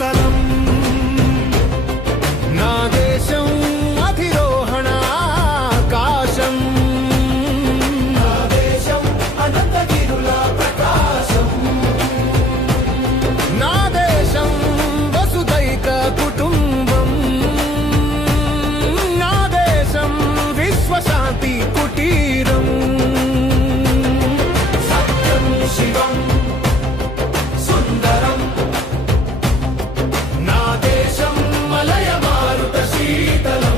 శీతలం నా దేశం అధిరోహణ ఆకాశం నా దేశం అనంతగిరుల ప్రకాశం నా దేశం వసుదైక కుటుంబం నా దేశం విశ్వశాంతి కుటీరం సత్యం శివం సుందరం నా దేశం మలయ మారుత శీతలం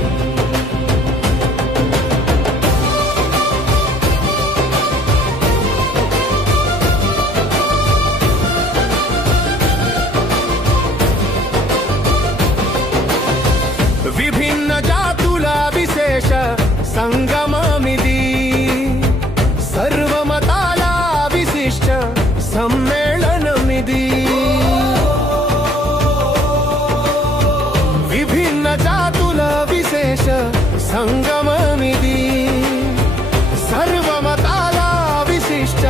విభిన్న జాతుల విశేష సంగమమిది సర్వమతాల విశిష్ట సమ్మేళనమిది విభిన్న జాతుల విశేష సంగమమిది సర్వమతాల విశిష్ట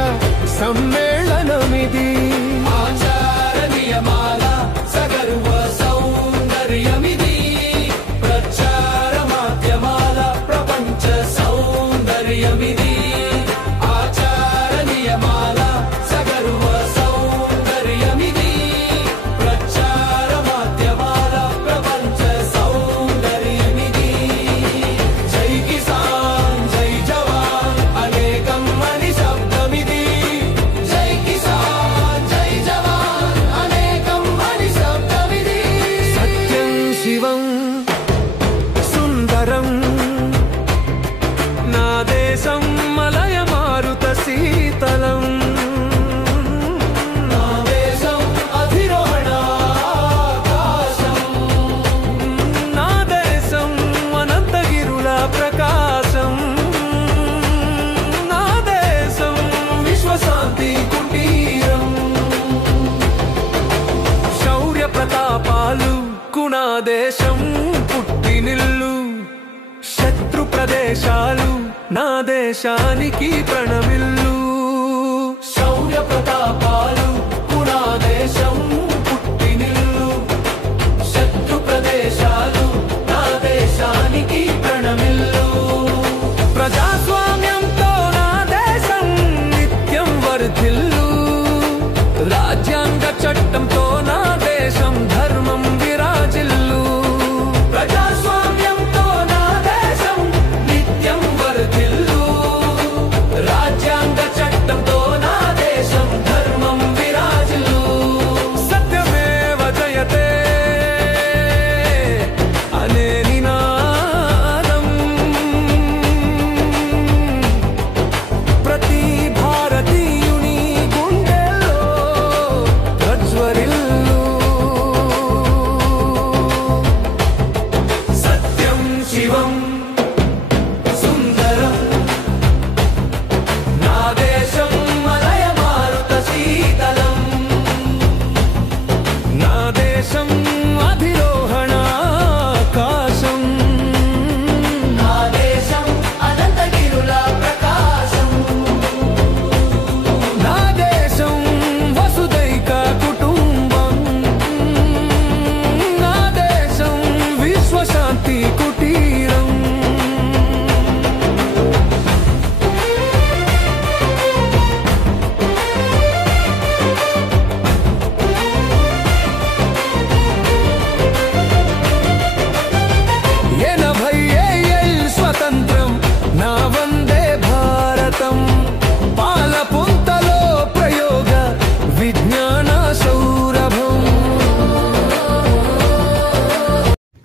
సమ్మేళనమిది ఆచార నియమాల సగర్వ సౌందర్యమిది ప్రచార మాధ్యమాల ప్రపంచ సౌందర్యమిది ఆచార నియమాల సగర్వ సౌందర్యమిది ప్రచార మాధ్యమాల ప్రపంచ సౌందర్యమిది జై కిసాన్ జై జవాన్ అనేకం అని శబ్దమిది జై కిసాన్ జై జవాన్ అనేకం అని శబ్దమిది సత్యం శివం సుందరం నా దేశం మలయ మారుత శీతలం నా దేశం అధిరోహణ ఆకాశం నా దేశం అనంతగిరుల ప్రకాశం నా దేశం విశ్వశాంతి కుటీరం శౌర్య ప్రతాపాలు కుణాదేశం పుట్టినిల్లు శత్రు ప్రదేశాలు నా దేశానికి ప్రణమిల్లు శౌర్య ప్రతాపాలు కుణాదేశం పుట్టినిల్లు శత్రు ప్రదేశాలు నా దేశానికి ప్రణమిల్లు ప్రజాస్వామ్యంతో నా దేశం నిత్యం వర్ధిల్లు రాజ్యాంగ చట్టంతో నా దేశం ధర్మం విరాజిల్లు ప్రజాస్వామ్యంతో నా దేశం నిత్యం వర్ధిల్లు రాజ్యాంగ చట్టంతో నా దేశం ధర్మం విరాజిల్లు సత్యమేవ జయతే అనే నినాదం ప్రతి భారతీయుని గుండెల్లో ప్రజ్వరిల్లు సత్యం శివం సుందరం నా దేశం మలయ మారుత శీతలం నా దేశం అధిరోహణ ఆకాశం నా దేశం అనంతగిరుల ప్రకాశం నా దేశం వసుదైక కుటుంబం నా దేశం విశ్వశాంతి కుటీరం ఎనభై ఏళ్ళ స్వతంత్రం నా వందే భారతం పాలపుంతలో ప్రయోగ విజ్ఞాన సౌరభం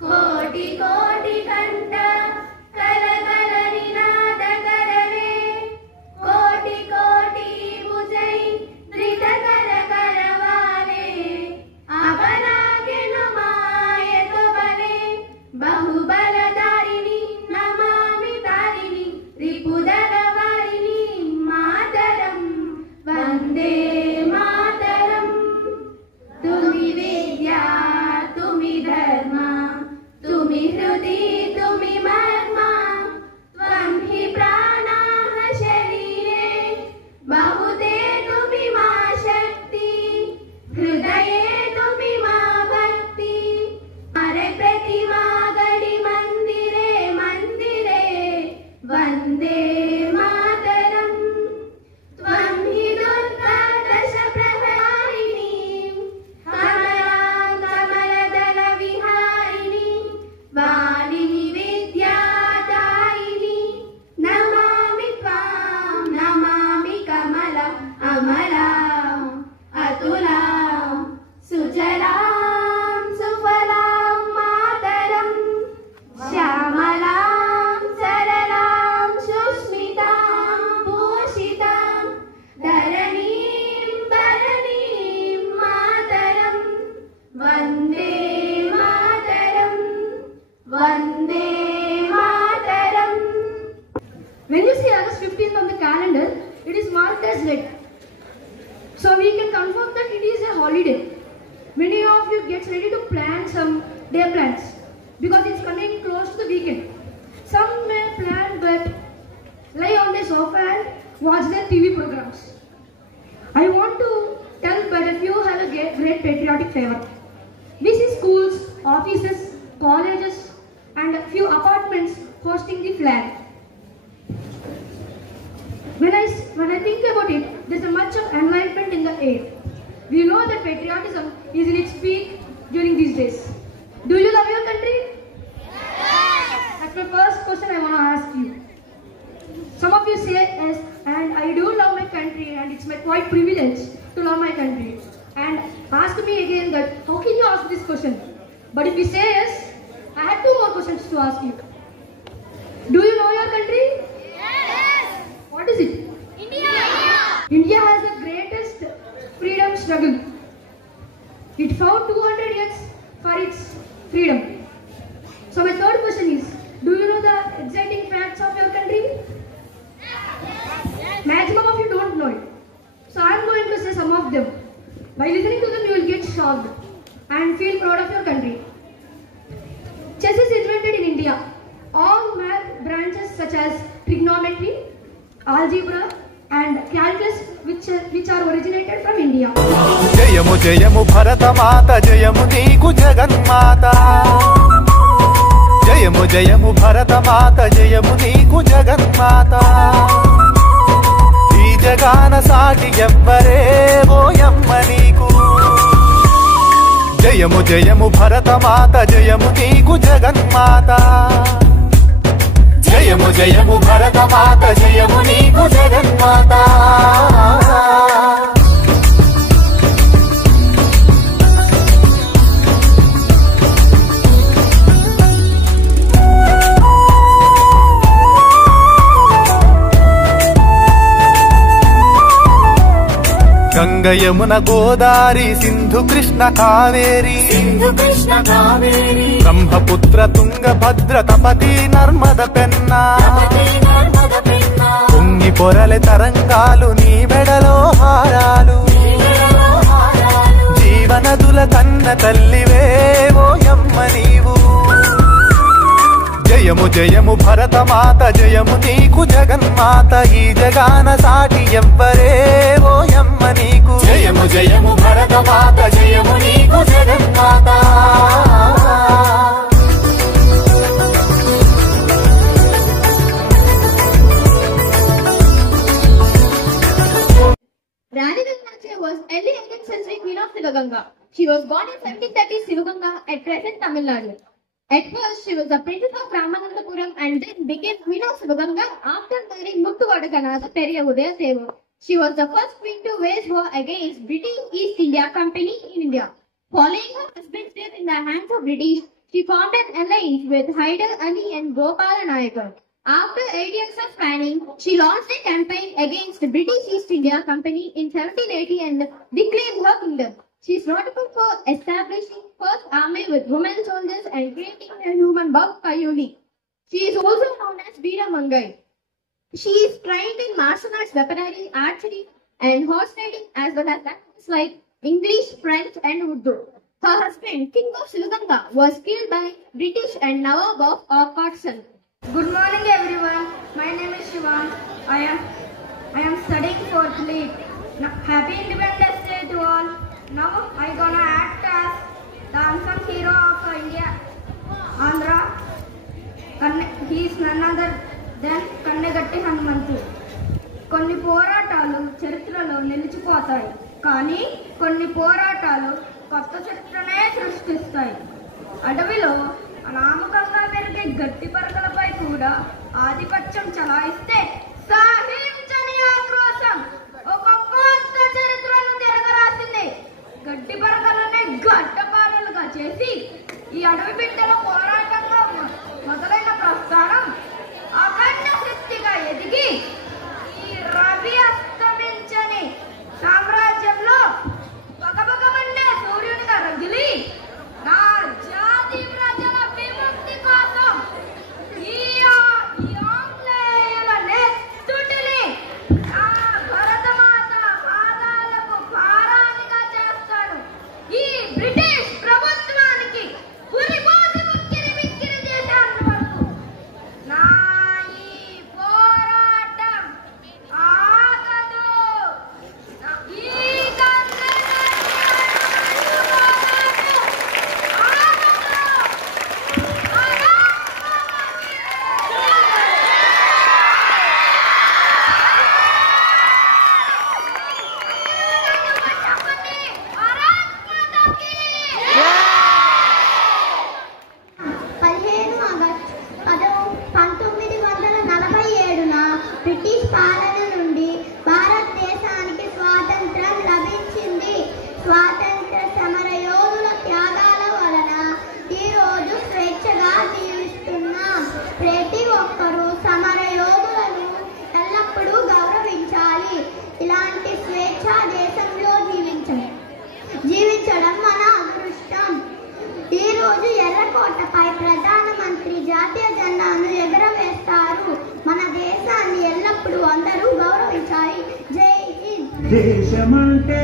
కోటి కోటి కంఠ కలకల నినాద కరవే కోటి కోటి భుజై ధృత కర కరవాలే అపరాకెను మాయతో బలే బాహుబలధారిణి నమామి తారిణి రిపుదర వారిని మాతరం వందే మాతరం తుమి విద్యా తుమి ధర్మ తుమి హృది తుమి మర్మ త్వం హి ప్రాణాః శరీరే बहुते तुमि मा शक्ति हृदये तुमि मा भक्ति late. So we can confirm that it is a holiday. Many of you get ready to plan some day plans because it's coming close to the weekend. Some may plan but lie on the sofa and watch their TV programs. I want to tell but a few have a great patriotic flavor. We see schools, offices, colleges and a few apartments hosting the flag. When I think about it, there's a much of enlightenment in the air. We know that patriotism is in its peak during these days. Do you love your country? Yes! That's my first question I want to ask you. Some of you say yes, and I do love my country and it's my quite privilege to love my country. And ask me again that how can you ask this question? But if you say yes, I have two more questions to ask you. Do you know your country? Yes. What is it? India. India has the greatest freedom struggle. It fought 200 years for its freedom. So my third question is, do you know the exciting facts of your country? Yes. Maximum of you don't know it. So I am going to say some of them. By listening to them, you will get shocked and feel proud of your country. Chess is invented in India. All math branches such as trigonometry, algebra, and calculus, which are originated from India. Jayamu Jayamu Bharata Mata, Jayamu Neeku Jaganmata. Jayamu Jayamu Bharata Mata, Jayamu Neeku Jaganmata. Ee jagana saati ebbare voyamma neeku. Jayamu Jayamu Bharata Mata, Jayamu Neeku Jaganmata. Jayamu Jayamu Bharata Mata, Jayamu Neeku Jaganmata. Ganga Yamuna Godavari Sindhu Krishna Kaveri Brahmaputra Tunga Bhadra Tapati Narmada Penna Pungi Porale Tarangalu Nee Medalo Haralu Jeevanadula Kanna Tallive Voyamma Neevu Jayamu Jayamu Bharata Mata, Jayamu Neeku Jaganmata. Ee jagana saati ebbare voyamma neeku. Jayamu Jayamu Bharata Mata, Jayamu Neeku Jaganmata. Rani Gangacharia was early 18th century queen of Sivaganga. She was born in 1730 Sivaganga at present Tamil Nadu. At first, she was the princess of Ramanandapuram and then became queen of Sivaganga after marrying Muttuvadakanada Periya Udayadeva. She was the first queen to wage war against British East India Company in India. Following her husband's death in the hands of British, she formed an alliance with Hyder Ali and Gopala Nayakar. After 8 years of planning, she launched a campaign against the British East India Company in 1780 and declared her kingdom. She is notable for establishing first army with women soldiers and creating a human bug Payuli. She is also known as Veera Mangai. She is trained in martial arts, weaponry, archery, and horse riding, as well as languages like English, French, and Urdu. Her husband, King of Sivaganga, was killed by British and Nawab of Orkotson. Good morning, everyone. My name is Shivan. I am studying 4th lead. Happy Independence Day to all. Now I gonna act as the unsung hero of India, Andhra. He is none other than Kannegatti Hanumantu. కొన్ని పోరాటాలు చరిత్రలో నిలిచిపోతాయి, కానీ కొన్ని పోరాటాలు కొత్త చరిత్రనే సృష్టిస్తాయి. అడవిలో అనామకంగా పెరిగే గట్టి పరకలపై కూడా ఆధిపత్యం చలాయిస్తే సాధించని ఆక్రోశం ఒక కొత్త చరిత్రను తిరగరాసింది. గడ్డి పరకలనే గడ్డపారలుగా చేసి ఈ అడవి బిడ్డల పోరాటంగా మొదలైన ప్రస్థానం అఖండ శక్తిగా ఎదిగి ఈ రవి అస్తమించని సామ్రాజ్యంలో పగపగమండే సూర్యునిగా రగిలి నా జాతి ప్రజల విముక్తి కోసం ఈ ఆంగ్లేయుల నెత్తుటిని నా భరతమాత దేశమంటే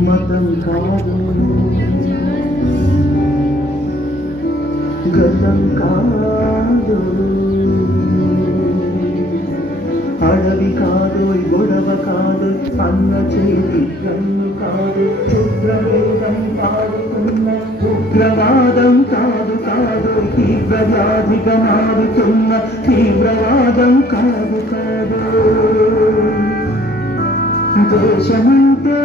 మతం కాదు గతం కాదు అడవి కాదు గొడవ కాదు అన్న చేతి కన్ను కాదు క్షుద్రవేదం పాడుతున్న ఉగ్రవాదం కాదు కాదు తీవ్ర వ్యాధిగా మారుతున్న తీవ్రవాదం కాదు కాదు దేశమంటే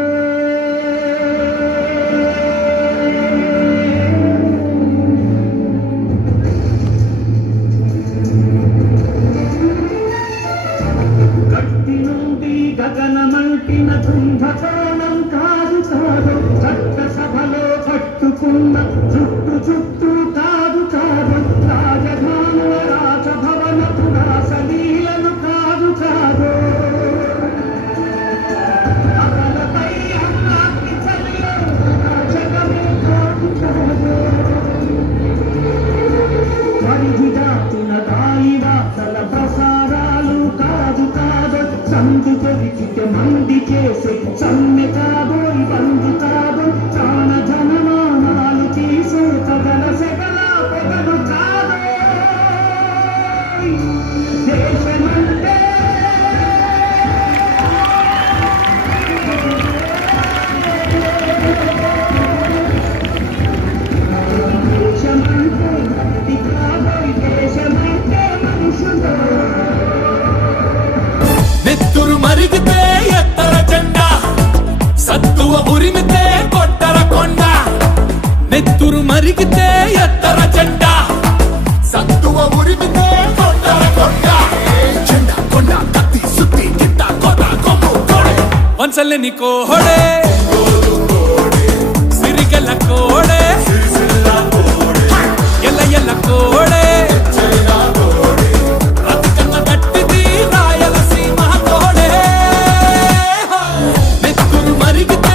గట్టి నుండి గగనమంటిన కుంభకోణం కాదు కాదు చట్టసభలో పట్టుకున్న చుట్టు చుట్టూ కాదు కాదు రాజధానుల రాజభవన పురాసలీలను కాదు కాదు అమలపై అన్నాకి చలిలో జగమే కాదు కాదు పరిధి దాటిన దాయి వార్తల ప్రసారాలు కాదు కాదు సందు కొరికితే మంది చేసే సమ్మె కాదు బంధు కాదు ప్రాణ జనమానాలు తీసే కథల సెగల పొగలు కాదు దేశమంటే నెత్తురు మరిగితే ఎత్తర జెండా సత్తువ ఉరిమితే కొట్టర కొండ నెత్తురు మరిగితే ఎత్తర జెండా సత్తువ ఉరిమితే కొట్టర కొండ జెండా కొండ కత్తి సుత్తి గిట్ట కోట కొమ్ము కోడే వంచలే నీ కోడే సిరిగల కోడే ఎల్ల ఎల్ల కోడే మరిగితే